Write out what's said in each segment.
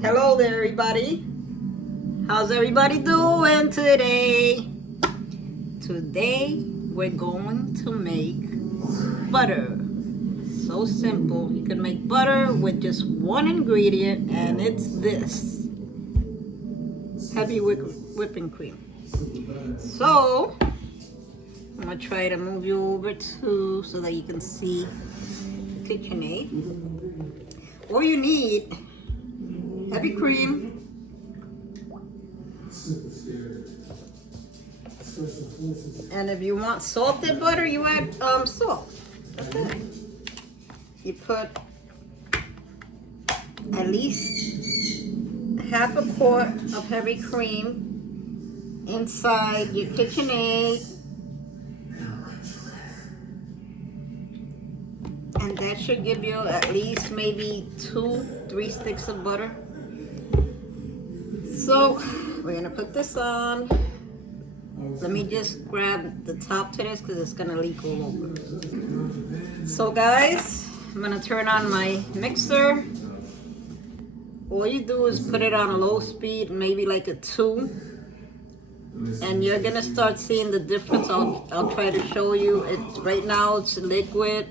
Hello there, everybody. How's everybody doing today? Today, we're going to make butter. So simple. You can make butter with just one ingredient, and it's this heavy whipping cream. So, I'm going to try to move you over too so that you can see the KitchenAid. All you need, heavy cream, and if you want salted butter, you add salt. That's it. You put at least half a quart of heavy cream inside your KitchenAid, and that should give you at least maybe 2-3 sticks of butter. So we're gonna put this on. Let me just grab the top to this because it's gonna leak all over. So guys, I'm gonna turn on my mixer. All you do is put it on a low speed, maybe like a 2. And you're gonna start seeing the difference. I'll try to show you. Right now it's liquid.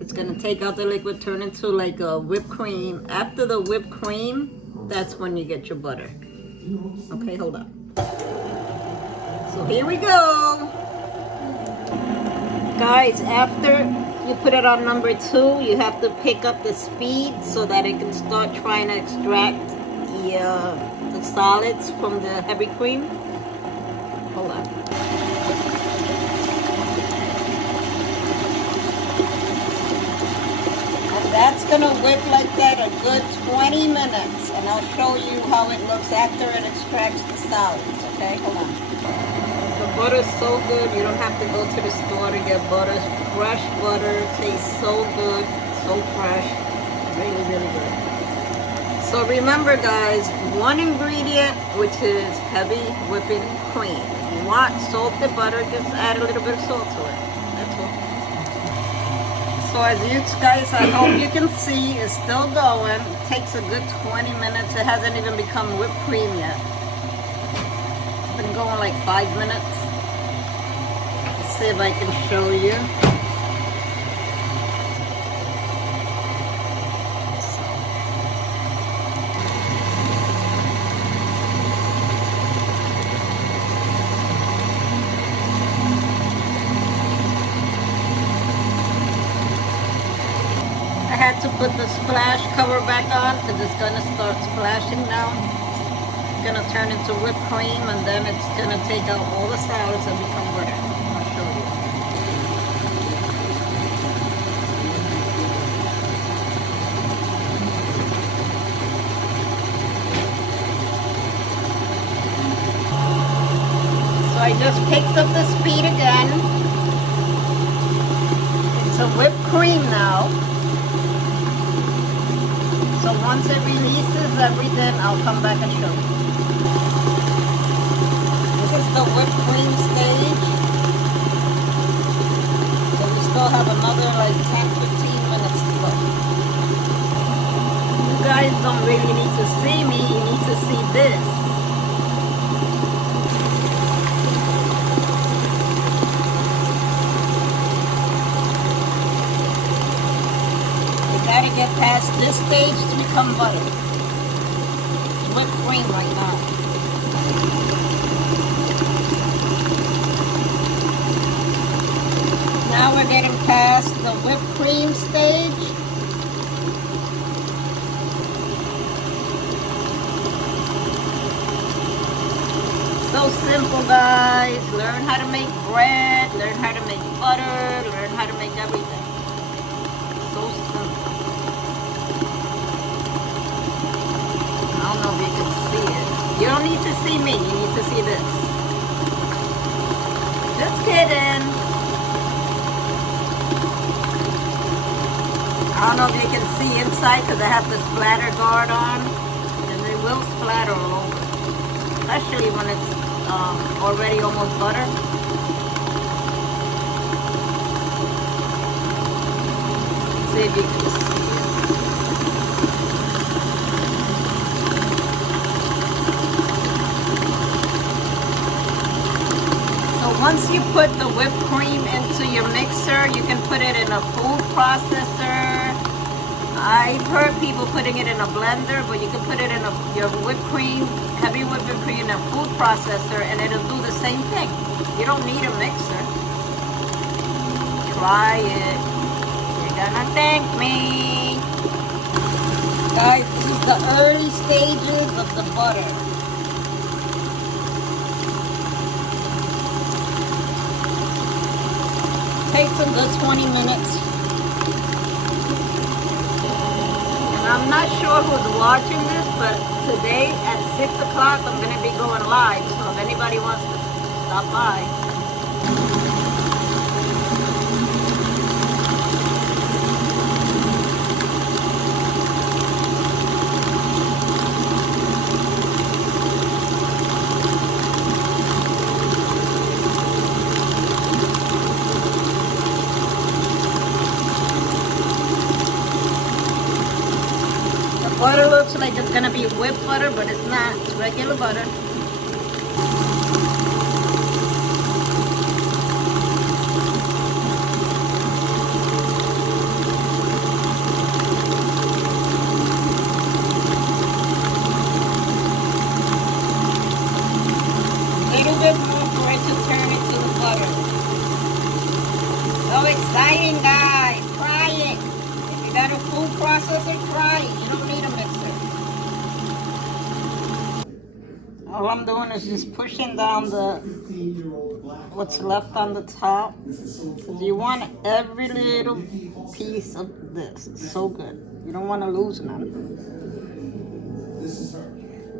It's gonna take out the liquid, turn into like a whipped cream. After the whipped cream, that's when you get your butter. Okay, hold on. So here we go. Guys, after you put it on number 2, you have to pick up the speed so that it can start trying to extract the solids from the heavy cream. Hold on. And that's gonna whip like that a good 20 minutes, and I'll show you how it looks after it extracts the solids. Okay, hold on. The butter's so good, you don't have to go to the store to get butter. Fresh butter tastes so good, so fresh, really, really good. So remember guys, one ingredient, which is heavy whipping cream. If you want salted butter, just add a little bit of salt to it. That's all. So as you guys, I hope you can see, it's still going. It takes a good 20 minutes. It hasn't even become whipped cream yet. It's been going like 5 minutes. Let's see if I can show you. I had to put the splash cover back on because it's going to start splashing now. It's going to turn into whipped cream, and then it's going to take out all the solids and become butter. I'll show you. So I just picked up the speed again. It's a whipped cream now. So once it releases everything, I'll come back and show you. This is the whipped cream stage. So we still have another like 10-15 minutes to go. You guys don't really need to see me, you need to see this. Gotta get past this stage to become butter. It's whipped cream right now. Now we're getting past the whipped cream stage. So simple, guys. Learn how to make bread, learn how to make butter, learn how to make everything. So simple. I don't know if you can see it. You don't need to see me, you need to see this. Just kidding. I don't know if you can see inside because I have the splatter guard on, and it will splatter all over, especially when it's already almost butter. See if you can see it. Once you put the whipped cream into your mixer, you can put it in a food processor. I've heard people putting it in a blender, but you can put it in your whipped cream, heavy whipped cream in a food processor, and it'll do the same thing. You don't need a mixer. Try it. You're gonna thank me. Guys, this is the early stages of the butter. Takes a good 20 minutes. And I'm not sure who's watching this, but today at 6 o'clock I'm going to be going live. So if anybody wants to stop by. Butter looks like it's gonna be whipped butter, but it's not. It's regular butter. A little bit more for it to turn into the butter. So exciting, guys. Try it. If you got a food processor, try it. You don't need a mixer. All I'm doing is just pushing down what's left on the top. You want every little piece of this. It's so good. You don't want to lose none.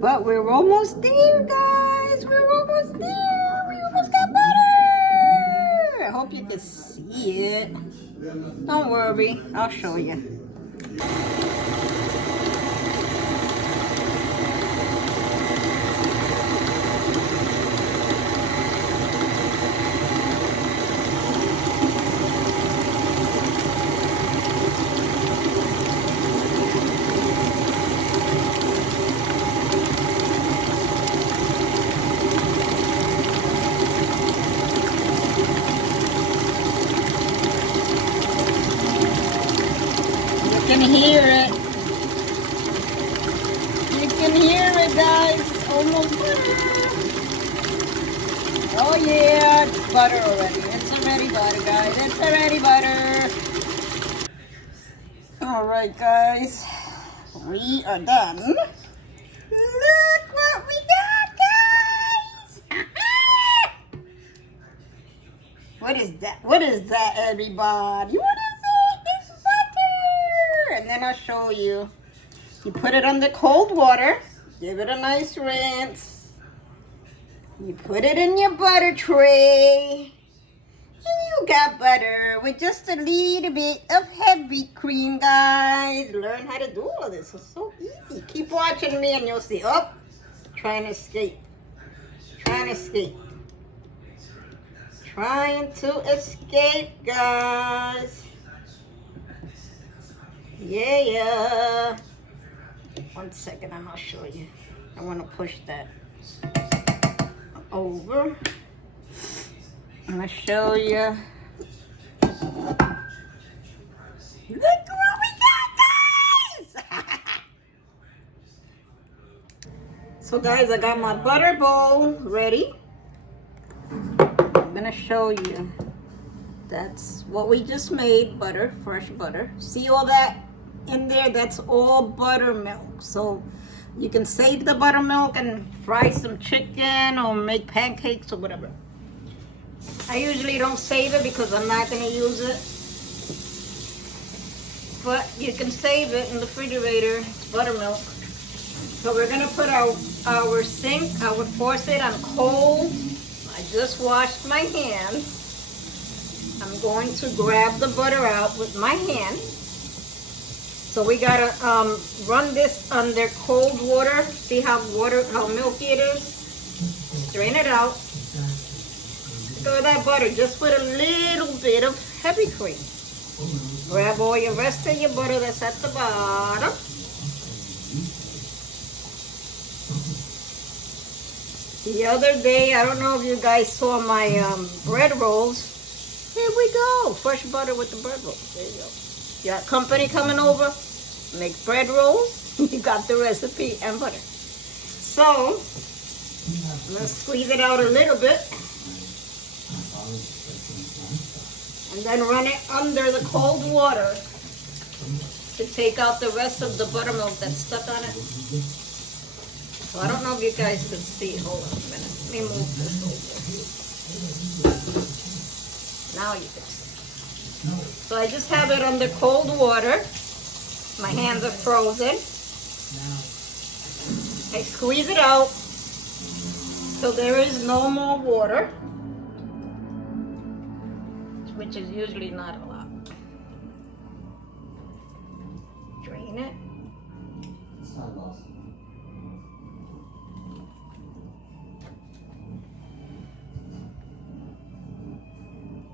But we're almost there, guys. We're almost there. We almost got butter. I hope you can see it. Don't worry. I'll show you. You can hear it. You can hear it, guys. It's almost butter. Oh yeah, it's butter already. It's already butter, guys. It's already butter. All right, guys. We are done. Look what we got, guys. What is that? What is that, everybody? What is it? It's butter. And then I'll show you. You put it under cold water. Give it a nice rinse. You put it in your butter tray. And you got butter with just a little bit of heavy cream, guys. Learn how to do all this. It's so easy. Keep watching me and you'll see. Oh, trying to escape. Trying to escape. Trying to escape, guys. Yeah. 1 second and I'll show you. I want to push that over. I'm going to show you. Look what we got, guys! So guys, I got my butter bowl ready. I'm going to show you. That's what we just made, butter, fresh butter. See all that in there? That's all buttermilk. So you can save the buttermilk and fry some chicken or make pancakes or whatever. I usually don't save it because I'm not going to use it. But you can save it in the refrigerator. It's buttermilk. So we're going to put our sink, our faucet on cold. I just washed my hands. I'm going to grab the butter out with my hand. So we gotta run this under cold water. See how milky it is? Strain it out. Look at that butter, just with a little bit of heavy cream. Grab all your rest of your butter that's at the bottom. See The other day, I don't know if you guys saw my bread rolls. Here we go. Fresh butter with the bread rolls. There you go. You got company coming over, make bread rolls. You got the recipe and butter. So, let's squeeze it out a little bit. And then run it under the cold water to take out the rest of the buttermilk that's stuck on it. So I don't know if you guys can see. Hold on a minute. Let me move this over. Now you can see. So I just have it under cold water. My hands are frozen. I squeeze it out so there is no more water, which is usually not a lot. Drain it.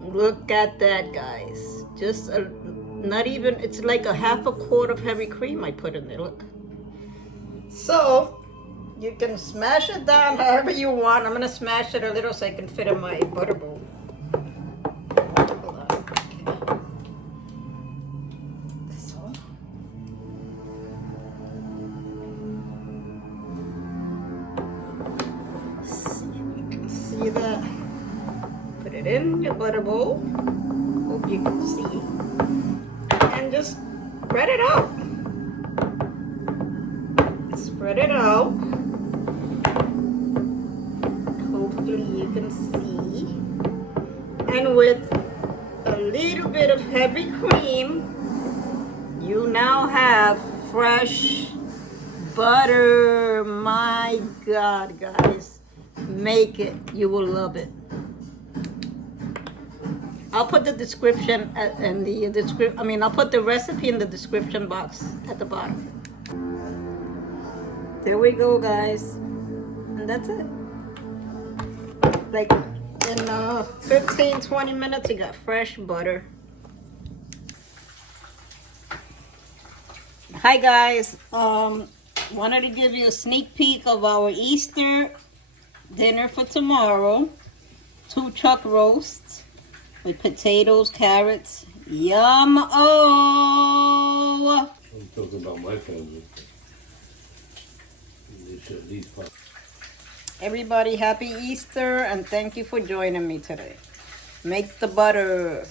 Look at that, guys. Just not even, it's like a half a quart of heavy cream I put in there, look. So, you can smash it down however you want. I'm gonna smash it a little so I can fit in my butter bowl. Hold on. Okay. So. See if you can see that. Put it in your butter bowl. Hope you can see. And just spread it out. Spread it out. Hopefully you can see. And with a little bit of heavy cream, you now have fresh butter. My God, guys. Make it. You will love it. I'll put the description in the description. I mean, I'll put the recipe in the description box at the bottom. There we go, guys, and that's it. Like in 15-20 minutes, you got fresh butter. Hi, guys. Wanted to give you a sneak peek of our Easter dinner for tomorrow. 2 chuck roasts with potatoes, carrots. Yum-o! I'm talking about my family. They should at least pop. Everybody, happy Easter, and thank you for joining me today. Make the butter.